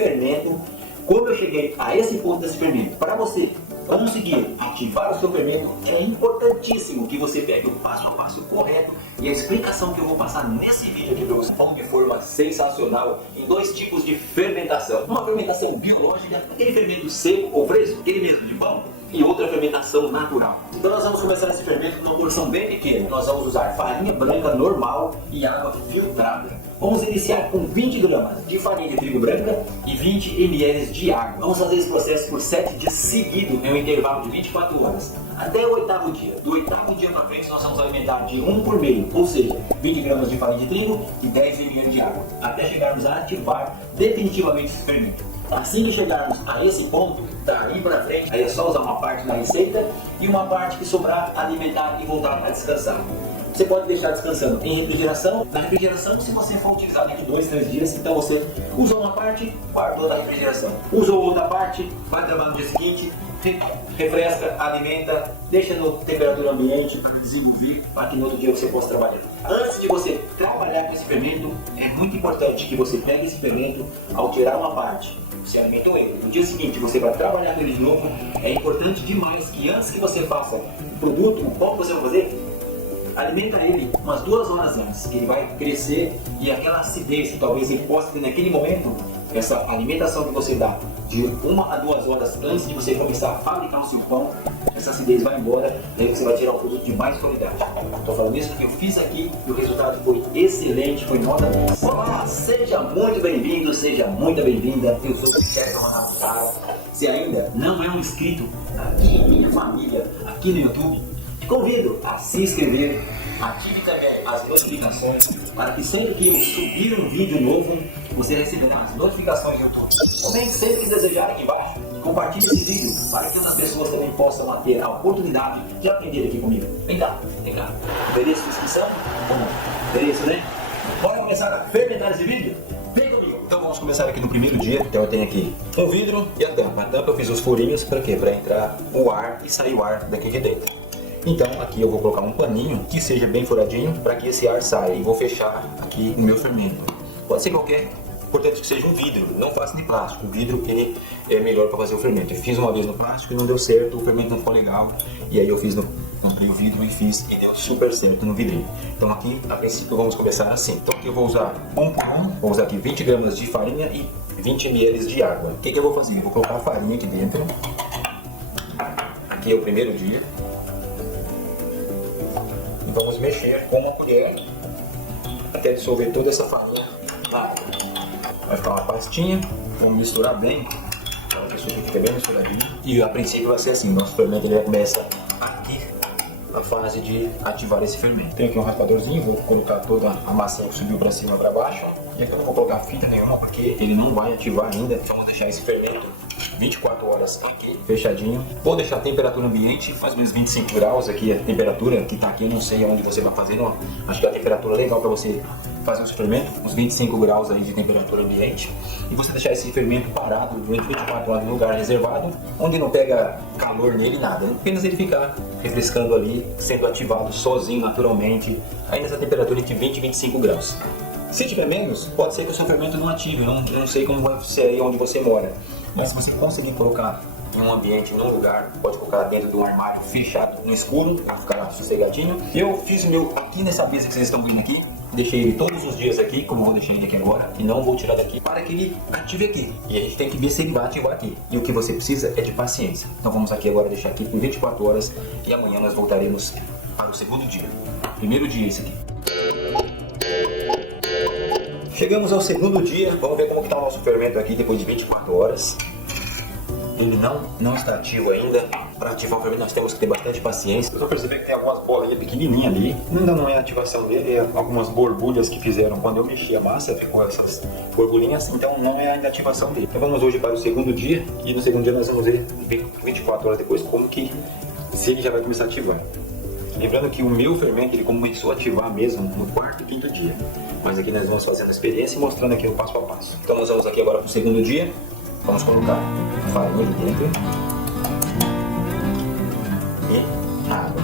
fermento. Como eu cheguei a esse ponto desse fermento, para você conseguir ativar o seu fermento, é importantíssimo que você pegue o passo a passo correto e a explicação que eu vou passar nesse vídeo aqui para você de forma sensacional em dois tipos de fermentação. Uma fermentação biológica, aquele fermento seco ou fresco, aquele mesmo de pão, e outra fermentação natural. Então nós vamos começar esse fermento com uma porção bem pequena. Nós vamos usar farinha branca normal e água filtrada. Vamos iniciar com 20 gramas de farinha de trigo branca e 20 ml de água. Vamos fazer esse processo por 7 dias seguidos, em um intervalo de 24 horas, até o 8º dia. Do 8º dia para frente nós vamos alimentar de 1 por meio, ou seja, 20 gramas de farinha de trigo e 10 ml de água, até chegarmos a ativar definitivamente esse fermento. Assim que chegarmos a esse ponto, daí para frente, aí é só usar uma parte da receita e uma parte que sobrar, alimentar e voltar a descansar. Você pode deixar descansando em refrigeração. Na refrigeração, se você for utilizar daqui 2, 3 dias, então você usa uma parte, guardou da refrigeração. Usou outra parte, vai trabalhar no dia seguinte, refresca, alimenta, deixa na temperatura ambiente, desenvolver, para que no outro dia você possa trabalhar. Antes de você trabalhar com esse fermento, é muito importante que você pegue esse fermento, ao tirar uma parte, você alimentou ele. No dia seguinte você vai trabalhar com ele de novo. É importante demais que antes que você faça o produto, o pão que você vai fazer, alimenta ele umas 2 horas antes, que ele vai crescer e aquela acidez que talvez ele possa ter naquele momento, essa alimentação que você dá de 1 a 2 horas antes de você começar a fabricar o seu pão, essa acidez vai embora e aí você vai tirar um produto de mais qualidade. Estou falando isso porque eu fiz aqui e o resultado foi excelente, foi nota 10. Olá, seja muito bem-vindo, seja muito bem-vinda. Eu sou o Guilherme Ronaldo. Se ainda não é um inscrito aqui em minha família, aqui no YouTube, te convido a se inscrever, ative também as notificações para que sempre que eu subir um vídeo novo, você receberá as notificações do YouTube. Também sempre que desejar aqui embaixo, compartilhe esse vídeo para que outras pessoas também possam ter a oportunidade de aprender aqui comigo. Vem cá, vem cá. Endereço de inscrição? Endereço, né? Bora começar a fermentar esse vídeo? Vem comigo! Então vamos começar aqui no primeiro dia. Então eu tenho aqui um vidro e a tampa. A tampa eu fiz os furinhos para quê? Para entrar o ar e sair o ar daqui de dentro. Então aqui eu vou colocar um paninho que seja bem furadinho para que esse ar saia e vou fechar aqui o meu fermento. Pode ser qualquer, importante que seja um vidro, não faça de plástico. O vidro ele é melhor para fazer o fermento. Eu fiz uma vez no plástico e não deu certo, o fermento não ficou legal. E aí eu fiz comprei o vidro e fiz e deu super certo no vidrinho. Então aqui a princípio vamos começar assim. Então aqui eu vou usar 1 por 1, vou usar aqui 20 gramas de farinha e 20 ml de água. O que eu vou fazer? Eu vou colocar a farinha aqui dentro. Aqui é o primeiro dia. E vamos mexer com uma colher até dissolver toda essa farinha. Vai ficar uma pastinha, vamos misturar bem, para que isso aqui fique bem misturadinho. E a princípio vai ser assim, nosso fermento ele já começa aqui na fase de ativar esse fermento. Tem aqui um raspadorzinho, vou colocar toda a massinha que subiu para cima para baixo. E aqui eu não vou colocar fita nenhuma porque ele não vai ativar ainda, então vamos deixar esse fermento 24 horas aqui, fechadinho. Vou deixar a temperatura ambiente, mais ou menos 25 graus aqui, a temperatura que está aqui, eu não sei onde você vai fazer, não. Acho que é a temperatura legal para você fazer o fermento, uns 25 graus aí de temperatura ambiente. E você deixar esse fermento parado durante 24 horas no lugar reservado, onde não pega calor nele, nada. Apenas ele ficar refrescando ali, sendo ativado sozinho, naturalmente, aí nessa temperatura entre 20 e 25 graus. Se tiver menos, pode ser que o seu fermento não ative, eu não sei como vai ser aí onde você mora. Mas se você conseguir colocar em um ambiente, em um lugar, pode colocar dentro de um armário fechado, no escuro, para ficar lá sossegadinho. Eu fiz o meu aqui nessa mesa que vocês estão vendo aqui, deixei ele todos os dias aqui, como eu vou deixar ele aqui agora, e não vou tirar daqui para que ele ative aqui. E a gente tem que ver se ele vai ativar aqui. E o que você precisa é de paciência. Então vamos aqui agora deixar aqui por 24 horas e amanhã nós voltaremos para o segundo dia. Primeiro dia esse aqui. Chegamos ao segundo dia, vamos ver como está o nosso fermento aqui depois de 24 horas. Ele não está ativo ainda. Para ativar o fermento nós temos que ter bastante paciência. Eu estou percebendo que tem algumas bolinhas pequenininhas ali. Ainda não é a ativação dele, é algumas borbulhas que fizeram quando eu mexi a massa, ficou essas borbulhinhas, então não é ainda a ativação dele. Então vamos hoje para o segundo dia, e no segundo dia nós vamos ver 24 horas depois como que, se ele já vai começar a ativar. Lembrando que o meu fermento ele começou a ativar mesmo no 4º e 5º dia. Mas aqui nós vamos fazendo a experiência e mostrando aqui o passo a passo. Então nós vamos aqui agora para o segundo dia. Vamos colocar a farinha aqui dentro. E água.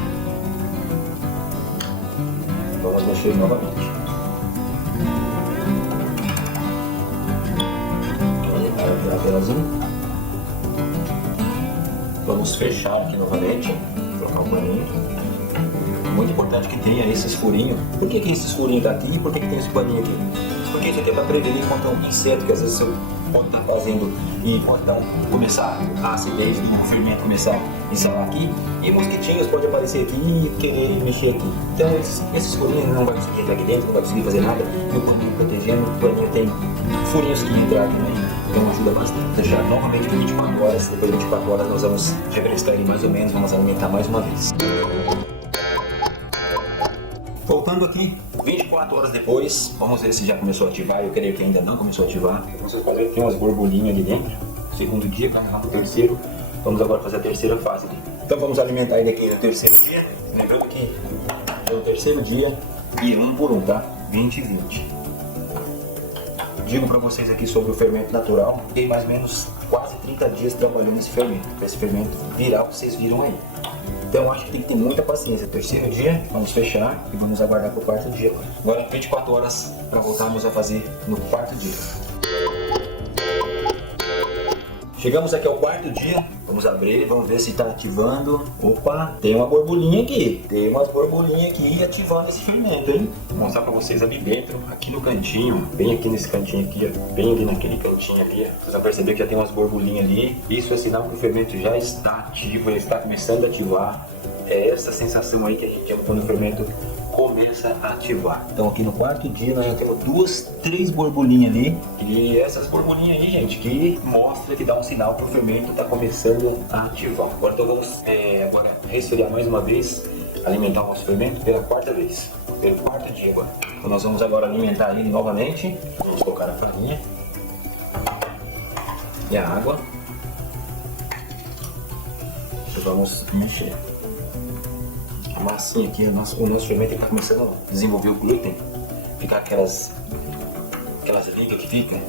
Vamos mexer novamente. finalzinho. Vamos fechar aqui novamente, colocar o paninho. Muito importante que tenha esses furinhos. Por que esses furinhos tá aqui e por que tem esse paninho aqui? Porque isso aqui é para prevenir contra um inseto que às vezes você pode estar fazendo e pode começar a acidez do fermento começar a instalar aqui e mosquitinhos podem aparecer aqui e querer mexer aqui. Então esses furinhos não vai conseguir entrar aqui dentro, não vai conseguir fazer nada e o paninho protegendo, o paninho tem furinhos que entrar aqui, né? Então ajuda bastante. Deixar novamente 24 horas, depois de 24 horas nós vamos refrescar ele mais ou menos, vamos alimentar mais uma vez. Voltando aqui, 24 horas depois, vamos ver se já começou a ativar. Eu creio que ainda não começou a ativar. Vamos fazer aqui umas borbulhinhas ali dentro. Segundo dia, carregamos o terceiro. Vamos agora fazer a terceira fase aqui. Então vamos alimentar ele aqui no terceiro dia. Lembrando que é o terceiro dia e um por um, tá? 20 e 20. Digo para vocês aqui sobre o fermento natural. Fiquei mais ou menos quase 30 dias trabalhando nesse fermento. Para esse fermento virar o que vocês viram aí. Então acho que tem que ter muita paciência. Terceiro dia, vamos fechar e vamos aguardar para o quarto dia. Agora 24 horas para voltarmos a fazer no quarto dia. Chegamos aqui ao quarto dia, vamos abrir, vamos ver se está ativando. Opa, tem uma borbulhinha aqui. Tem umas borbulhinhas aqui ativando esse fermento, hein? Vou mostrar para vocês ali dentro, aqui no cantinho, bem aqui nesse cantinho aqui, bem ali naquele cantinho ali. Vocês vão perceber que já tem umas borbulhinhas ali. Isso é sinal que o fermento já está ativo, ele está começando a ativar. É essa sensação aí que a gente chama quando o fermento começa a ativar. Então aqui no quarto dia nós já temos 3 borbulhinhas ali. E essas borbulhinhas aí, gente, que mostra que dá um sinal que o fermento está começando a ativar. Agora então vamos agora resfriar mais uma vez, alimentar o nosso fermento pela quarta vez. Pelo quarto dia agora. Então nós vamos agora alimentar ele novamente. Vamos colocar a farinha e a água. E vamos mexer. A massinha aqui, o nosso fermento está começando a desenvolver o glúten, ficar aquelas ligas que ficam.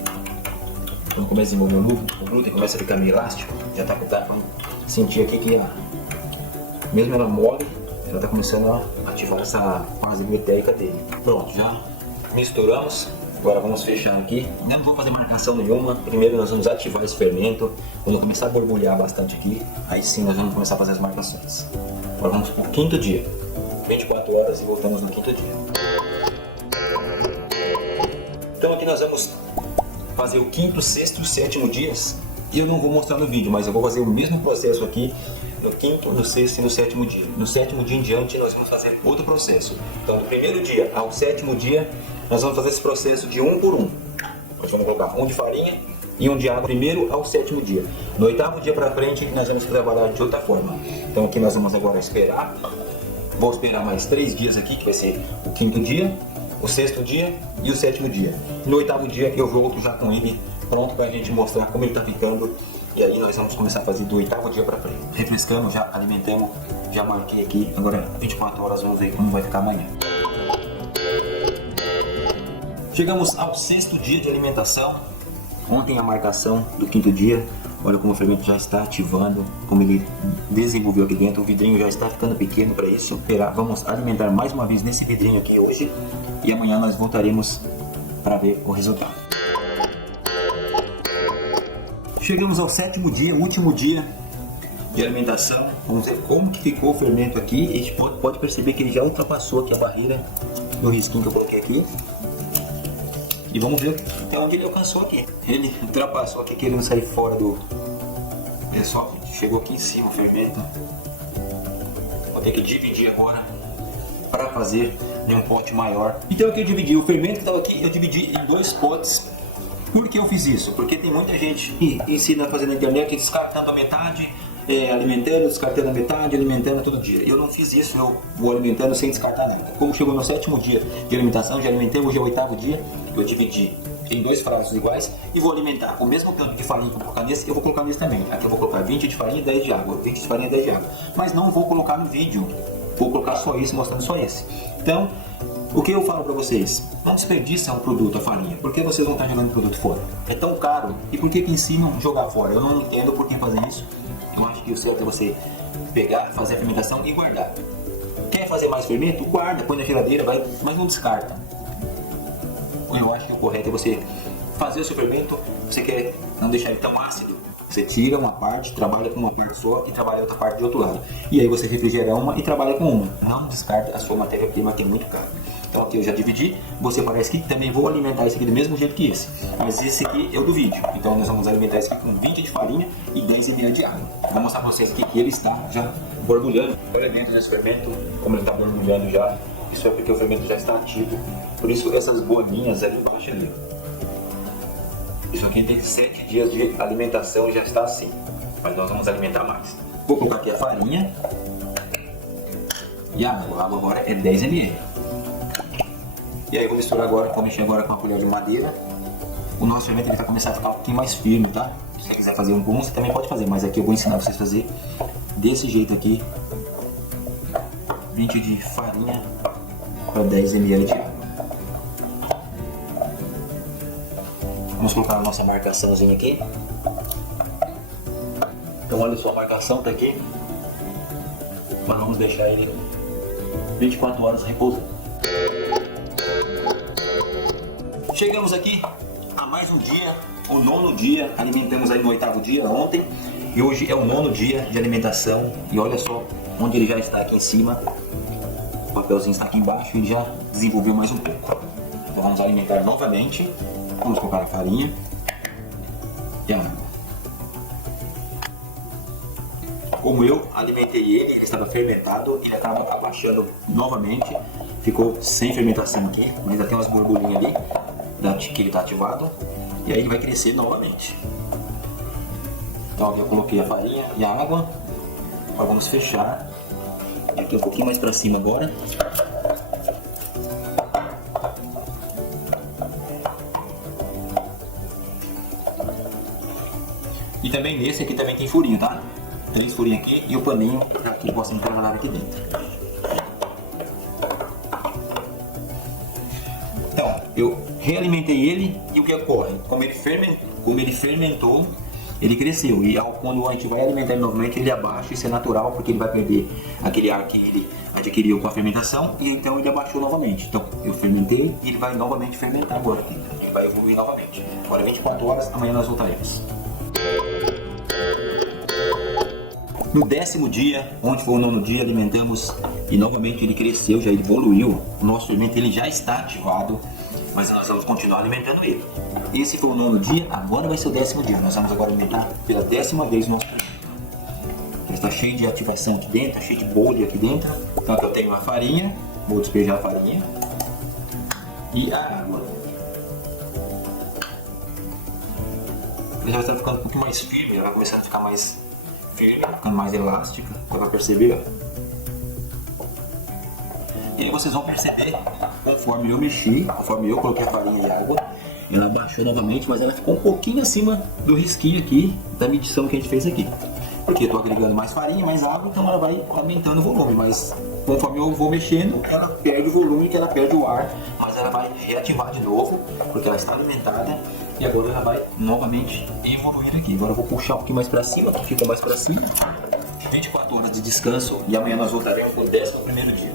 Quando começa a desenvolver o glúten, começa a ficar meio elástico, já está com sentir aqui que mesmo ela mole, ela está começando a ativar essa fase gluteica dele. Pronto, já misturamos. Agora vamos fechar aqui. Não vou fazer marcação nenhuma. Primeiro nós vamos ativar esse fermento. Quando começar a borbulhar bastante aqui, aí sim nós vamos começar a fazer as marcações. Agora vamos para o quinto dia. 24 horas e voltamos no quinto dia. Então aqui nós vamos fazer o quinto, sexto e sétimo dias. E eu não vou mostrar no vídeo, mas eu vou fazer o mesmo processo aqui no quinto, no sexto e no sétimo dia. No sétimo dia em diante nós vamos fazer outro processo. Então do primeiro dia ao sétimo dia nós vamos fazer esse processo de um por um. Nós vamos colocar um de farinha e um de água primeiro ao sétimo dia. No oitavo dia para frente nós vamos trabalhar de outra forma. Então aqui nós vamos agora esperar. Vou esperar mais 3 dias aqui, que vai ser o quinto dia, o sexto dia e o sétimo dia. No oitavo dia eu volto já com ele pronto para a gente mostrar como ele está ficando. E aí nós vamos começar a fazer do oitavo dia para frente. Refrescando, já alimentamos, já marquei aqui. Agora 24 horas, vamos ver como vai ficar amanhã. Chegamos ao sexto dia de alimentação. Ontem a marcação do quinto dia. Olha como o fermento já está ativando, como ele desenvolveu aqui dentro. O vidrinho já está ficando pequeno para isso. Vamos alimentar mais uma vez nesse vidrinho aqui hoje. E amanhã nós voltaremos para ver o resultado. Chegamos ao sétimo dia, último dia de alimentação. Vamos ver como que ficou o fermento aqui. A gente pode perceber que ele já ultrapassou aqui a barreira do risquinho que eu coloquei aqui. E vamos ver até onde ele alcançou aqui. Ele ultrapassou aqui, querendo sair fora do... Pessoal, chegou aqui em cima o fermento. Vou ter que dividir agora para fazer em um pote maior. Então aqui eu dividi o fermento que estava aqui, eu dividi em 2 potes. Por que eu fiz isso? Porque tem muita gente que ensina a fazer na internet descartando a metade, alimentando, descartando a metade, alimentando todo dia. Eu não fiz isso, eu vou alimentando sem descartar nada. Como chegou no sétimo dia de alimentação, já alimentei, hoje é o oitavo dia, eu dividi em 2 frascos iguais e vou alimentar com o mesmo tanto de farinha que eu vou colocar nesse, eu vou colocar nesse também. Aqui eu vou colocar 20 de farinha e 10 de água, 20 de farinha e 10 de água. Mas não vou colocar no vídeo, vou colocar só esse, mostrando só esse. Então, o que eu falo para vocês? Não desperdiça o produto, a farinha. Por que vocês vão estar jogando o produto fora? É tão caro. E por que ensinam a jogar fora? Eu não entendo por que fazer isso. Eu acho que o certo é você pegar, fazer a fermentação e guardar. Quer fazer mais fermento? Guarda, põe na geladeira, mas não descarta. Eu acho que o correto é você fazer o seu fermento, você quer não deixar ele tão ácido, você tira uma parte, trabalha com uma parte só e trabalha outra parte de outro lado. E aí você refrigera uma e trabalha com uma. Não descarta a sua matéria-prima, que é muito cara. Então aqui eu já dividi, você parece que também vou alimentar esse aqui do mesmo jeito que esse. Mas esse aqui é o do vídeo. Então nós vamos alimentar esse aqui com 20 de farinha e 10 ml de água. Vou mostrar para vocês aqui que ele está já borbulhando. Olha dentro desse fermento, como ele está borbulhando já. Isso é porque o fermento já está ativo. Por isso essas bolinhas ali embaixo ali. Isso aqui tem 7 dias de alimentação e já está assim. Mas nós vamos alimentar mais. Vou colocar aqui a farinha. E a água. A água agora é 10 ml. E aí eu vou misturar agora, vou mexer agora com uma colher de madeira. O nosso fermento ele vai começar a ficar um pouquinho mais firme, tá? Se você quiser fazer um com você também pode fazer, mas aqui eu vou ensinar vocês a fazer desse jeito aqui. 20 de farinha para 10 ml de água. Vamos colocar a nossa marcaçãozinha aqui. Então olha só, a marcação tá aqui. Mas vamos deixar ele 24 horas repousando. Chegamos aqui a mais um dia, o 9º dia, alimentamos aí no 8º dia ontem. E hoje é o 9º dia de alimentação. E olha só onde ele já está aqui em cima. O papelzinho está aqui embaixo e ele já desenvolveu mais um pouco. Então vamos alimentar novamente. Vamos colocar a farinha e a água. Como eu alimentei ele estava fermentado, ele acaba abaixando novamente. Ficou sem fermentação aqui, mas ainda tem umas borbulhinhas ali que ele está ativado. E aí ele vai crescer novamente. Então eu coloquei a farinha e a água. Agora vamos fechar. Aqui um pouquinho mais para cima agora. E também nesse aqui também tem furinho, tá? 3 furinhos aqui e o paninho para que possam trabalhar aqui dentro. Então, eu realimentei ele e o que ocorre? Como ele fermentou, ele cresceu. E quando a gente vai alimentar ele novamente, ele abaixa, isso é natural, porque ele vai perder aquele ar que ele adquiriu com a fermentação e então ele abaixou novamente. Então, eu fermentei e ele vai novamente fermentar agora. Ele vai evoluir novamente. Agora 24 horas, amanhã nós voltaremos. No 10º dia, onde foi o 9º dia, alimentamos e novamente ele cresceu, já evoluiu. O nosso fermento ele já está ativado, mas nós vamos continuar alimentando ele. Esse foi o 9º dia, agora vai ser o 10º dia. Nós vamos agora alimentar pela 10ª vez o nosso fermento. Ele está cheio de ativação aqui dentro, cheio de bolha aqui dentro. Então aqui eu tenho a farinha, vou despejar a farinha e a água. Ele já está ficando um pouquinho mais firme, ela vai começar a ficar mais firme, ficando mais elástica, você vai perceber. E aí vocês vão perceber, conforme eu mexi, conforme eu coloquei a farinha e a água, ela baixou novamente, mas ela ficou um pouquinho acima do risquinho aqui, da medição que a gente fez aqui. Porque eu estou agregando mais farinha, mais água, então ela vai aumentando o volume, mas conforme eu vou mexendo, ela perde o volume, ela perde o ar, mas ela vai reativar de novo, porque ela está alimentada. E agora ela vai novamente evoluir aqui. Agora eu vou puxar um pouquinho mais para cima, que fica mais para cima. 24 horas de descanso e amanhã nós voltaremos no 11º dia.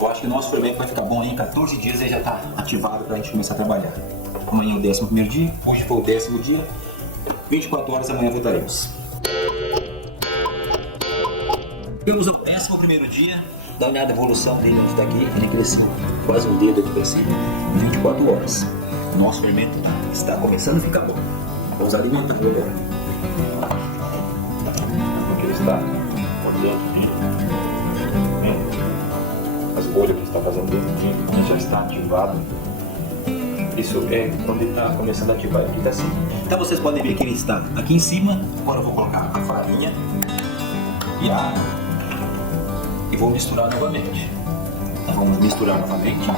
Eu acho que o nosso fermento vai ficar bom aí, em 14 dias ele já está ativado para a gente começar a trabalhar. Amanhã é o 11º dia, hoje foi o 10º dia. 24 horas amanhã voltaremos. Chegamos ao 11º dia. Dá uma olhada na evolução dele onde está aqui. Ele cresceu quase um dedo aqui para cima. 24 horas. Nosso fermento está começando a ficar bom. Vamos alimentá-lo agora. Porque ele está mordendo as bolhas que está fazendo dentro aqui, já está ativado. Isso é quando ele está começando a ativar, ele está assim. Então vocês podem ver que ele está aqui em cima. Agora eu vou colocar a farinha e a água e vou misturar novamente. Então vamos misturar novamente.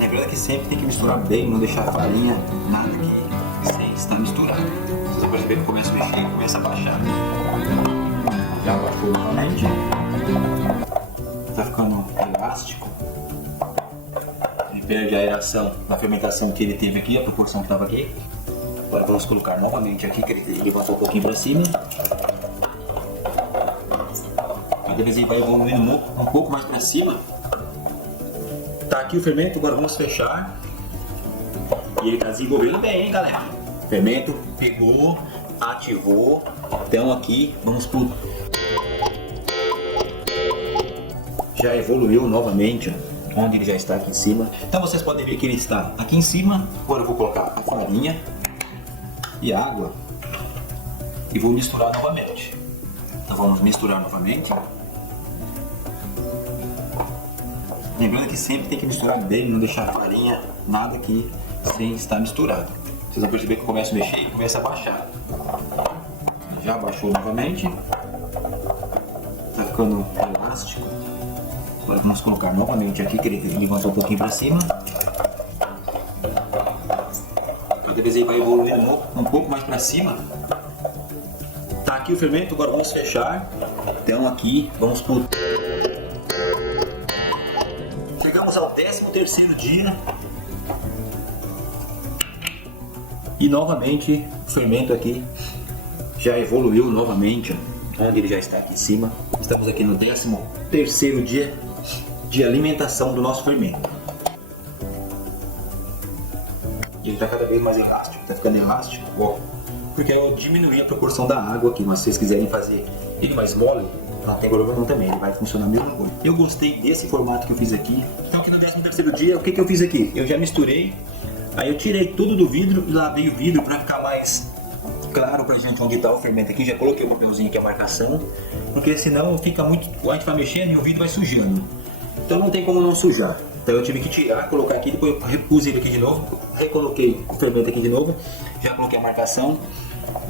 Lembrando que sempre tem que misturar bem, não deixar a farinha nada que sem estar misturado. Vocês vão perceber que começa a mexer e começa a baixar. Já baixou novamente. Está ficando elástico. Ele perde a aeração da fermentação que ele teve aqui, a proporção que estava aqui. Agora vamos colocar novamente aqui, que ele levantou um pouquinho para cima. Cada vez ele vai evoluindo um pouco mais para cima. Tá aqui o fermento, agora vamos fechar E ele está desenvolvendo bem, hein, galera? O fermento pegou, ativou. Então aqui, vamos por... Já evoluiu novamente, ó, onde ele já está aqui em cima. Então vocês podem ver que ele está aqui em cima. Agora eu vou colocar a farinha e água e vou misturar novamente. Então vamos misturar novamente. Lembrando que sempre tem que misturar bem, não deixar a farinha, nada aqui sem estar misturado. Vocês vão perceber que eu começo a mexer e começa a baixar. Já baixou novamente. Está ficando elástico. Agora vamos colocar novamente aqui, que ele levantou um pouquinho para cima. Cada vez ele vai evoluindo um pouco mais para cima. Tá aqui o fermento, agora vamos fechar. Então aqui vamos por... Chegamos ao 13º dia. E novamente o fermento aqui já evoluiu novamente, onde ele já está aqui em cima. Estamos aqui no 13º dia de alimentação do nosso fermento. Ele está cada vez mais elástico, está ficando elástico, ó, porque eu diminuí a proporção da água aqui, mas se vocês quiserem fazer ele mais mole, não tem problema também, ele vai funcionar a mesma coisa. Eu gostei desse formato que eu fiz aqui. Então aqui no 13º dia, o que eu fiz aqui? Eu já misturei, aí eu tirei tudo do vidro e lavei o vidro para ficar mais claro pra gente onde está o fermento aqui. Já coloquei o papelzinho aqui, a marcação, porque senão fica muito, a gente vai mexendo e o vidro vai sujando. Então não tem como não sujar. Então eu tive que tirar, colocar aqui, depois eu repus ele aqui de novo, recoloquei o fermento aqui de novo, já coloquei a marcação.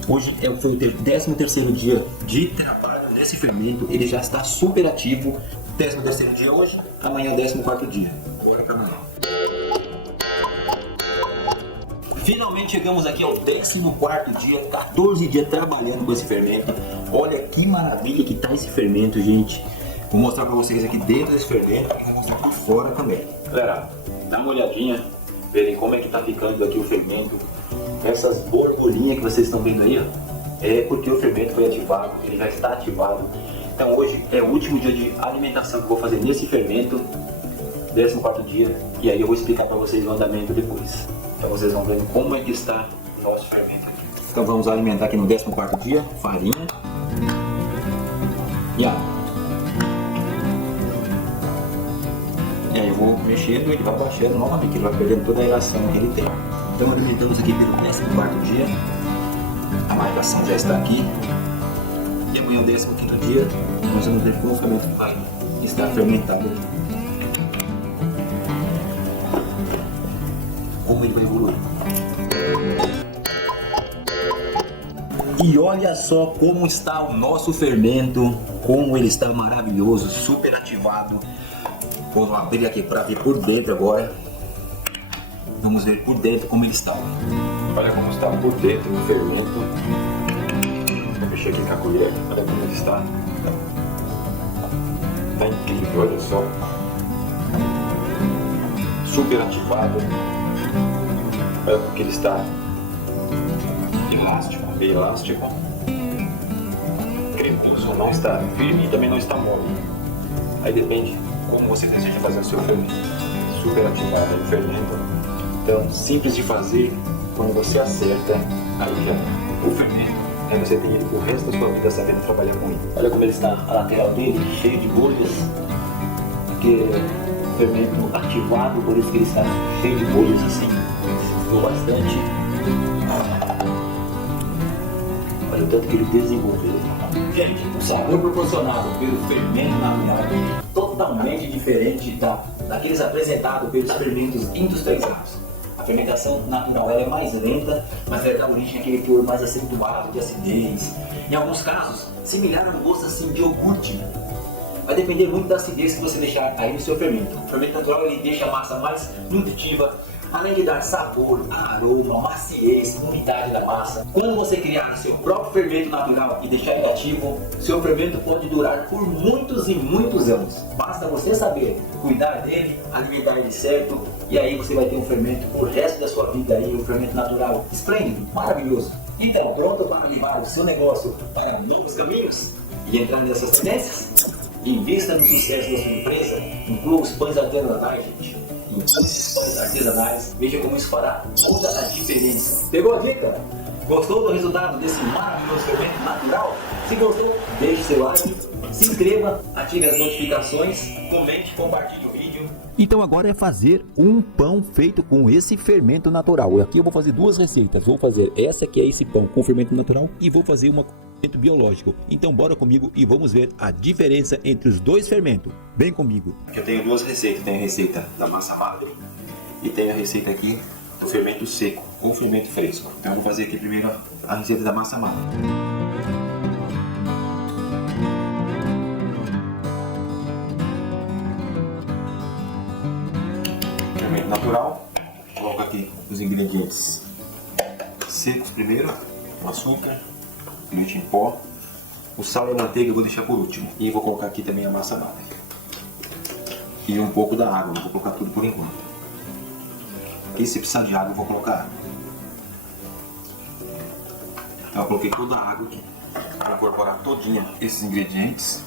Hoje foi o 13º dia de trabalho desse fermento, ele já está super ativo. 13º dia hoje, amanhã é o 14º dia. Bora pra amanhã. Finalmente chegamos aqui ao 14º dia, 14 dias trabalhando com esse fermento. Olha que maravilha que tá esse fermento, gente. Vou mostrar para vocês aqui dentro desse fermento e vou mostrar aqui fora também. Galera, dá uma olhadinha, verem como é que tá ficando aqui o fermento. Essas borbulhinhas que vocês estão vendo aí, ó, é porque o fermento foi ativado, ele já está ativado. Então hoje é o último dia de alimentação que eu vou fazer nesse fermento, 14º dia, e aí eu vou explicar para vocês o andamento depois. Então vocês vão ver como é que está o nosso fermento aqui. Então vamos alimentar aqui no 14º dia, farinha e água. E aí eu vou mexendo, ele vai baixando novamente, ele vai perdendo toda a relação que ele tem. Então alimentamos aqui pelo 14º dia, a marcação já está aqui. E amanhã é o 15º dia, nós vamos ver como o fermento vai estar fermentado aqui. Como ele vai evoluir. E olha só como está o nosso fermento, como ele está maravilhoso, super ativado. Vou abrir aqui para ver por dentro agora. Vamos ver por dentro como ele está. Olha como está por dentro do fermento. Vou mexer aqui com a colher, olha como ele está. Está incrível, olha só. Super ativado. Olha porque ele está elástico, bem elástico. Cremoso, não está firme e também não está mole. Aí depende como você deseja fazer o seu fermento. Super ativado o fermento. Então, simples de fazer, quando você acerta, aí já o fermento, aí você tem o resto da sua vida sabendo trabalhar com ele. Olha como ele está, a lateral dele, cheio de bolhas, porque o fermento ativado, por isso que ele está cheio de bolhas assim. Ficou bastante. Olha o tanto que ele desenvolveu. Gente, o sabor proporcionado pelo fermento natural é totalmente diferente daqueles apresentados pelos fermentos industrializados. A fermentação natural ela é mais lenta, mas ela dá origem àquele teor mais acentuado de acidez. Em alguns casos, similar a um gosto assim de iogurte. Vai depender muito da acidez que você deixar aí no seu fermento. O fermento natural ele deixa a massa mais nutritiva, além de dar sabor, aroma, maciez, umidade da massa. Como você criar o seu próprio fermento natural e deixar ele ativo, seu fermento pode durar por muitos e muitos anos. Basta você saber cuidar dele, alimentar ele certo, e aí você vai ter um fermento por resto da sua vida aí, um fermento natural esplêndido, maravilhoso. Então, pronto para levar o seu negócio para novos caminhos e entrar nessas tendências? Invista no sucesso da sua empresa, inclua os pães alternativos, gente. com esses pães artesanais. Veja como isso fará toda a diferença. Pegou a dica? Gostou do resultado desse maravilhoso fermento natural? Se gostou, deixe seu like, se inscreva, ative as notificações, comente, compartilhe o vídeo. Então agora é fazer um pão feito com esse fermento natural. Aqui eu vou fazer duas receitas. Vou fazer essa que é esse pão com fermento natural e vou fazer uma com fermento biológico. Então bora comigo e vamos ver a diferença entre os dois fermentos. Vem comigo. Eu tenho duas receitas. Tem a receita da massa madre e tem a receita aqui do fermento seco ou fermento fresco. Então eu vou fazer aqui primeiro a receita da massa madre. Fermento natural. Coloco aqui os ingredientes secos primeiro, o açúcar, leite em pó, o sal e a manteiga eu vou deixar por último. E vou colocar aqui também a massa madre. E um pouco da água, não vou colocar tudo por enquanto. E se precisar de água eu vou colocar água. Então eu coloquei toda a água aqui para incorporar todinha esses ingredientes.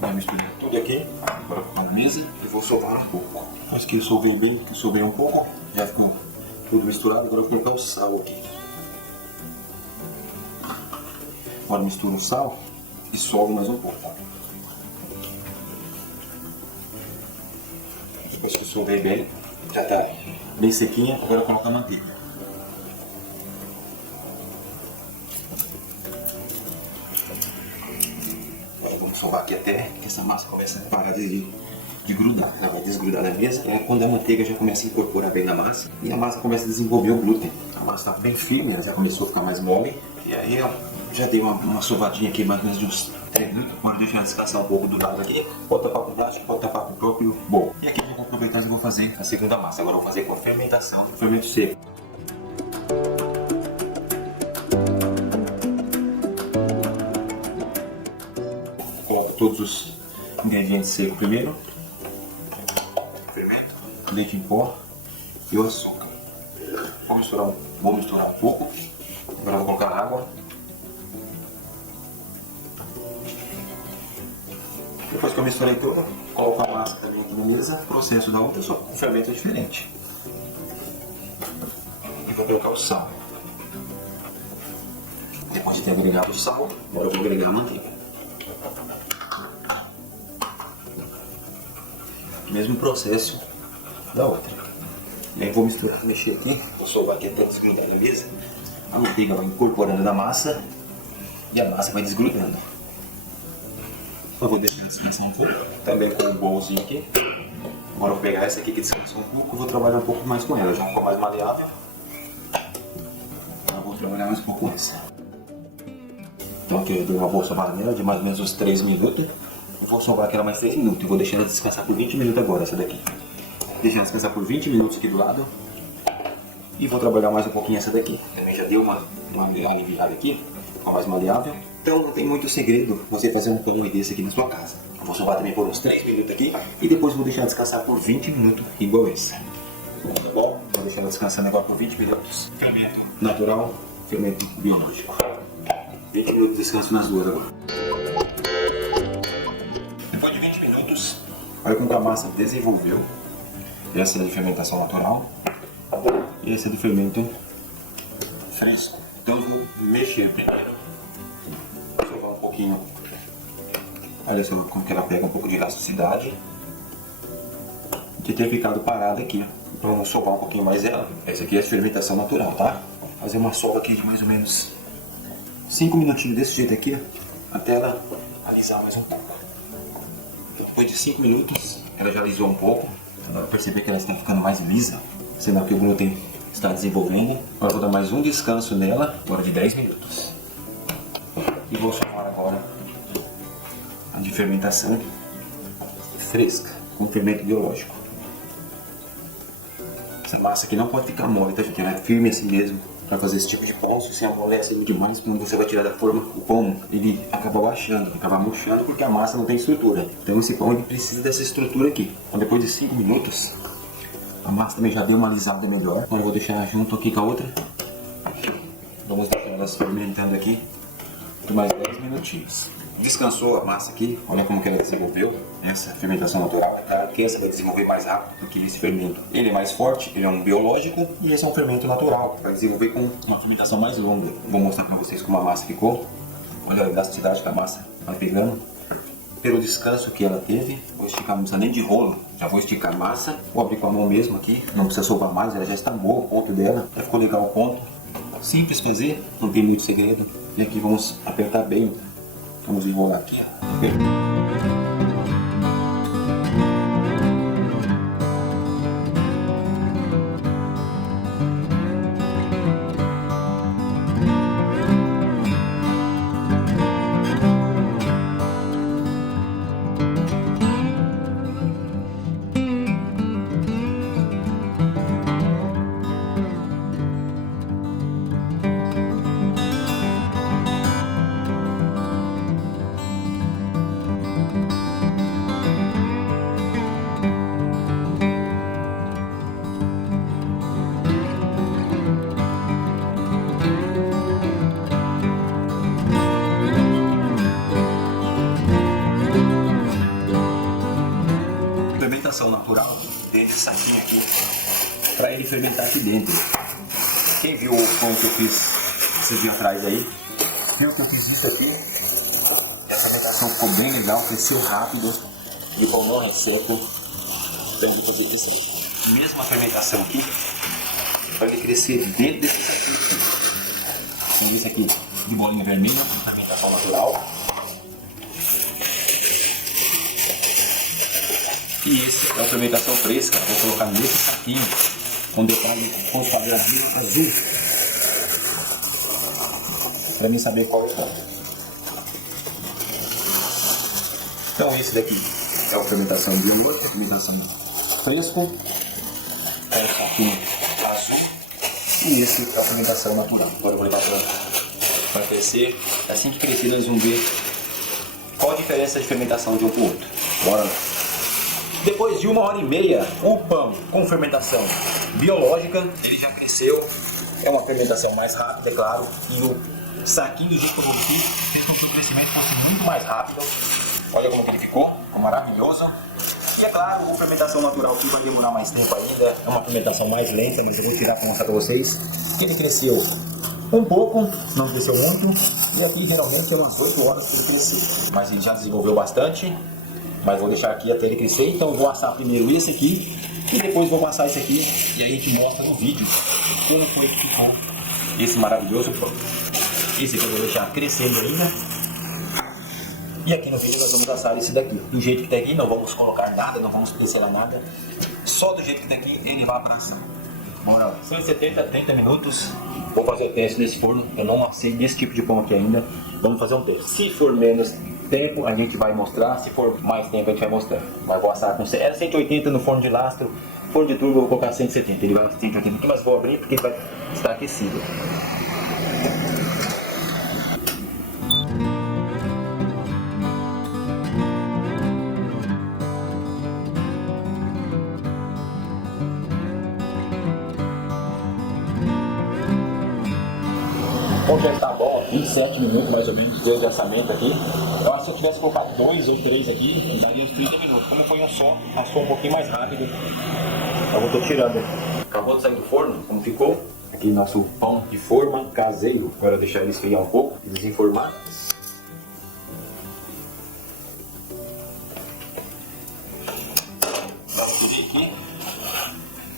Vou misturar tudo aqui, agora colocar na mesa e vou sovar um pouco. Acho que eu sovei bem, que eu sovei um pouco, já ficou tudo misturado, agora eu vou colocar o sal aqui. Agora misturo o sal e solvo mais um pouco. Depois que eu solvei bem, já está bem sequinha, agora eu coloco a manteiga. Agora vamos sovar aqui até que essa massa comece a parar de grudar. Ela vai desgrudar na mesa, é quando a manteiga já começa a incorporar bem na massa e a massa começa a desenvolver o glúten. A massa está bem firme, ela já começou a ficar mais mole. E aí ó, já dei uma sovadinha aqui mais ou menos de uns 3 minutos. Agora deixar descansar um pouco do lado aqui. Pode tapar com plástico, pode tapar com o próprio bowl. E aqui eu vou aproveitar e vou fazer a segunda massa. Agora eu vou fazer com a fermentação, fermento seco. Coloco todos os ingredientes secos primeiro. Fermento, leite em pó e o açúcar. Vou misturar um pouco. Agora eu vou colocar água. Depois que eu misturei tudo, coloco a massa também aqui na mesa. O processo da outra, só com fermento diferente. E vou colocar o sal. Depois de ter agregado o sal, agora eu vou agregar a manteiga. Mesmo processo da outra. E aí vou misturar, mexer aqui, vou sovar aqui até desgrudar na mesa. A manteiga vai incorporando na massa e a massa vai desgrudando. Eu vou deixar descansar um pouco, também com um bolzinho aqui. Agora eu vou pegar essa aqui que descansou um pouco e vou trabalhar um pouco mais com ela, já ficou mais maleável. Agora eu vou trabalhar mais um pouco com essa. Então aqui eu dei uma boa sovada nela de mais ou menos uns 3 minutos. Eu vou sovar aquela mais 3 minutos, eu vou deixar ela descansar por 20 minutos agora, essa daqui. Deixar ela descansar por 20 minutos aqui do lado. E vou trabalhar mais um pouquinho essa daqui. Também já deu uma aliviada aqui, ficou mais maleável. Então não tem muito segredo você fazer um pão desse aqui na sua casa. Eu vou sovar também por uns 3 minutos aqui e depois vou deixar descansar por 20 minutos igual esse. Tá bom? Vou deixar ela descansando agora por 20 minutos. Fermento natural, fermento biológico. 20 minutos de descanso nas duas agora. Depois de 20 minutos, olha como a massa desenvolveu. Essa é de fermentação natural e essa é de fermento fresco. Então eu vou mexer primeiro. Sovar um pouquinho. Olha só como que ela pega um pouco de elasticidade. De ter ficado parada aqui, para não sovar um pouquinho mais ela. Essa aqui é a fermentação natural, tá? Fazer uma sova aqui de mais ou menos 5 minutinhos desse jeito aqui, até ela alisar mais um pouco. Depois de 5 minutos, ela já alisou um pouco. Você vai perceber que ela está ficando mais lisa, sinal que o glúten está desenvolvendo. Agora vou dar mais um descanso nela, agora de 10 minutos. E vou sovar agora a de fermentação fresca, com fermento biológico. Essa massa aqui não pode ficar mole, tá gente? Ela é firme assim mesmo. Para fazer esse tipo de pão, se você amolece ele demais, quando você vai tirar da forma, o pão ele acaba baixando, acaba murchando porque a massa não tem estrutura. Então esse pão ele precisa dessa estrutura aqui. Então depois de 5 minutos, a massa também já deu uma alisada melhor. Agora eu vou deixar junto aqui com a outra. Vamos deixar elas fermentando aqui por mais 10 minutinhos. descansou a massa aqui, olha como que ela desenvolveu, essa fermentação natural. É claro que essa vai desenvolver mais rápido do que esse fermento. Ele é mais forte, ele é um biológico e esse é um fermento natural, vai desenvolver com uma fermentação mais longa. Vou mostrar para vocês como a massa ficou, olha a elasticidade que a massa vai pegando. Pelo descanso que ela teve, vou esticar, não precisa nem de rolo, já vou esticar a massa, vou abrir com a mão mesmo aqui, não precisa sovar mais, ela já está boa, o ponto dela, já ficou legal o ponto. Simples fazer, não tem muito segredo. E aqui vamos apertar bem, vamos enrolar aqui, ó. Fermentação natural dentro desse saquinho aqui, para ele fermentar aqui dentro. Quem viu o pão que eu fiz, vocês viram atrás aí, viu que eu fiz isso aqui, a fermentação ficou bem legal, cresceu rápido e o pão não é seco. Então eu vou fazer essa mesma fermentação aqui, para ele crescer dentro desse saquinho aqui. Tem esse aqui de bolinha vermelha, fermentação natural. E esse é a fermentação fresca, vou colocar nesse saquinho, com detalhe, com os quadradinhos azul, para mim saber qual é o ponto. Então esse daqui é a fermentação biológica, fermentação fresca, é o saquinho azul, e esse é a fermentação natural. Agora eu vou levar para crescer, assim que crescer nós vamos ver qual a diferença de fermentação de um para o outro. Bora lá! Depois de 1h30, o pão com fermentação biológica, ele já cresceu, é uma fermentação mais rápida, é claro, e o saquinho do jeito que eu fiz fez com que o crescimento fosse muito mais rápido. Olha como que ele ficou maravilhoso. E é claro, a fermentação natural que vai demorar mais tempo ainda, é uma fermentação mais lenta, mas eu vou tirar para mostrar para vocês. Ele cresceu um pouco, não cresceu muito, e aqui geralmente é umas 8 horas para ele crescer. Mas ele já desenvolveu bastante. Mas vou deixar aqui até ele crescer, então eu vou assar primeiro esse aqui e depois vou passar esse aqui e aí a gente mostra no vídeo como foi que ficou esse maravilhoso pão. Esse aqui eu vou deixar crescendo ainda e aqui no vídeo nós vamos assar esse daqui. Do jeito que tá aqui, não vamos colocar nada, não vamos pincelar nada, só do jeito que tá aqui ele vai para ação. Bora lá. 170, 30 minutos, vou fazer o teste nesse forno, eu não assei desse tipo de pão aqui ainda, vamos fazer um teste. Se for menos tempo a gente vai mostrar, se for mais tempo a gente vai mostrar. Mas vou assar com 180 no forno de lastro, forno de turbo eu vou colocar 170, ele vai 180 aqui, mas vou abrir porque ele vai estar aquecido. O pão já está bom, 27 minutos mais ou menos de assamento aqui. Eu acho que se eu tivesse colocado 2 ou 3 aqui, daria uns 30 minutos. Como foi um só, assou um pouquinho mais rápido. Então eu estou tirando. Acabou de sair do forno, como ficou? Aqui nosso pão de forma caseiro. Agora eu deixar ele esfriar um pouco e desenformar. Aqui.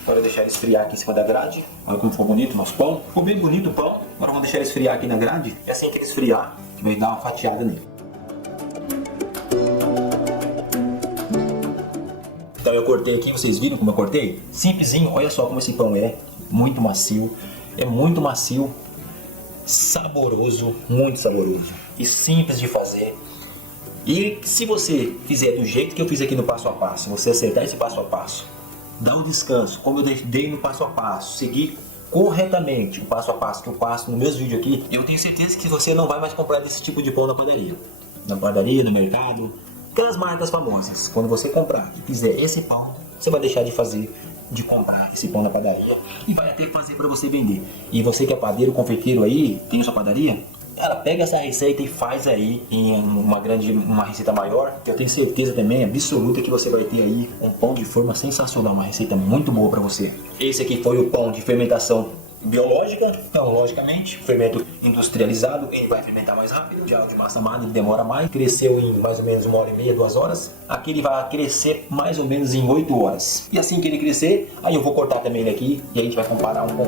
Agora deixar ele esfriar aqui em cima da grade. Olha como ficou bonito o nosso pão. Ficou bem bonito o pão. Agora vamos deixar ele esfriar aqui na grade. E assim que ele esfriar, a gente vai dar uma fatiada nele. Então eu cortei aqui, vocês viram como eu cortei? Simplesinho, olha só como esse pão é. Muito macio. É muito macio. Saboroso, muito saboroso. E simples de fazer. E se você fizer do jeito que eu fiz aqui no passo a passo, você acertar esse passo a passo, dá um descanso, como eu dei no passo a passo, seguir corretamente o passo a passo que eu passo nos meus vídeos aqui, eu tenho certeza que você não vai mais comprar desse tipo de pão na padaria. Na padaria, no mercado, aquelas marcas famosas. Quando você comprar e fizer esse pão, você vai deixar de comprar esse pão na padaria e vai até fazer para você vender. E você que é padeiro, confeiteiro aí, tem a sua padaria, Cara, pega essa receita e faz aí em uma receita maior, que eu tenho certeza também, absoluta, que você vai ter aí um pão de forma sensacional, uma receita muito boa para você. Esse aqui foi o pão de fermentação biológica, então logicamente, fermento industrializado, ele vai fermentar mais rápido, já o de massa madre demora mais, cresceu em mais ou menos 1h30, 2 horas, aqui ele vai crescer mais ou menos em 8 horas, e assim que ele crescer, aí eu vou cortar também ele aqui, e a gente vai comparar um com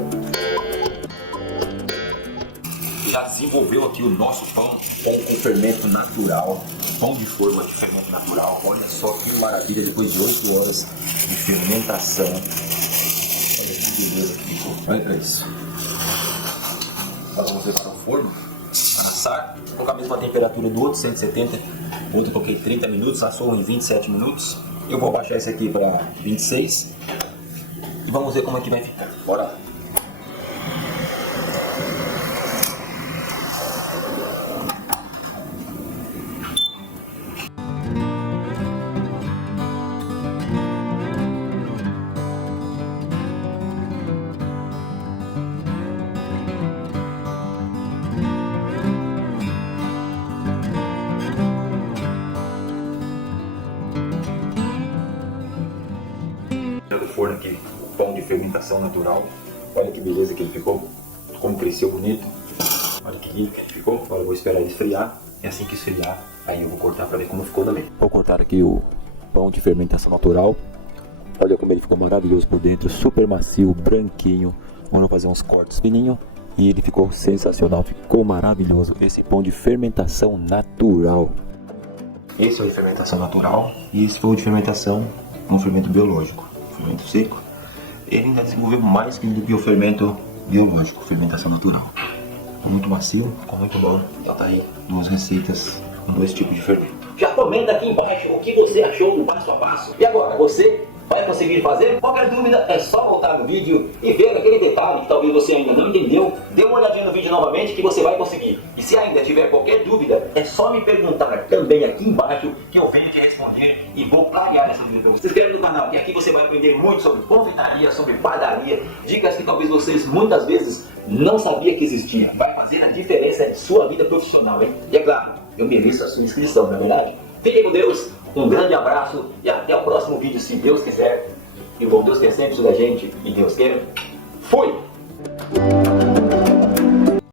já desenvolveu aqui o nosso pão com fermento natural, pão de forma de fermento natural. Olha só que maravilha, depois de 8 horas de fermentação. Olha que beleza que ficou. Olha isso. Agora vamos levar ao forno, assar, com a mesma temperatura do outro, 170. O outro eu coloquei 30 minutos, assou em 27 minutos. Eu vou baixar esse aqui para 26 e vamos ver como é que vai ficar. Bora lá. Do forno aqui, o pão de fermentação natural. Olha que beleza que ele ficou, como cresceu bonito. Olha que lindo que ele ficou. Agora eu vou esperar ele esfriar, e assim que esfriar, aí eu vou cortar para ver como ficou também. Vou cortar aqui o pão de fermentação natural. Olha como ele ficou maravilhoso por dentro, super macio, branquinho. Vamos fazer uns cortes fininhos e ele ficou sensacional, ficou maravilhoso. Esse pão de fermentação natural. Esse é o de fermentação natural e esse foi o de fermentação com fermento biológico, fermento seco. Ele ainda desenvolveu mais que o fermento biológico, fermentação natural. Muito macio, ficou muito bom. Já tá aí 2 receitas com 2 tipos de fermento. Já comenta aqui embaixo o que você achou do passo a passo. E agora, você vai conseguir fazer? Qualquer dúvida é só voltar no vídeo e ver aquele detalhe que talvez você ainda não entendeu. Dê uma olhadinha no vídeo novamente que você vai conseguir. E se ainda tiver qualquer dúvida, é só me perguntar também aqui embaixo que eu venho te responder e vou clarear essa dúvida. Se inscreve no canal, que aqui você vai aprender muito sobre confeitaria, sobre padaria, dicas que talvez vocês muitas vezes não sabiam que existia. Vai fazer a diferença em sua vida profissional, hein? E é claro, eu mereço a sua inscrição, não é verdade? Fiquem com Deus, um grande abraço e até o próximo vídeo, se Deus quiser. E bom Deus quer sempre sobre a gente, e Deus quer. Fui!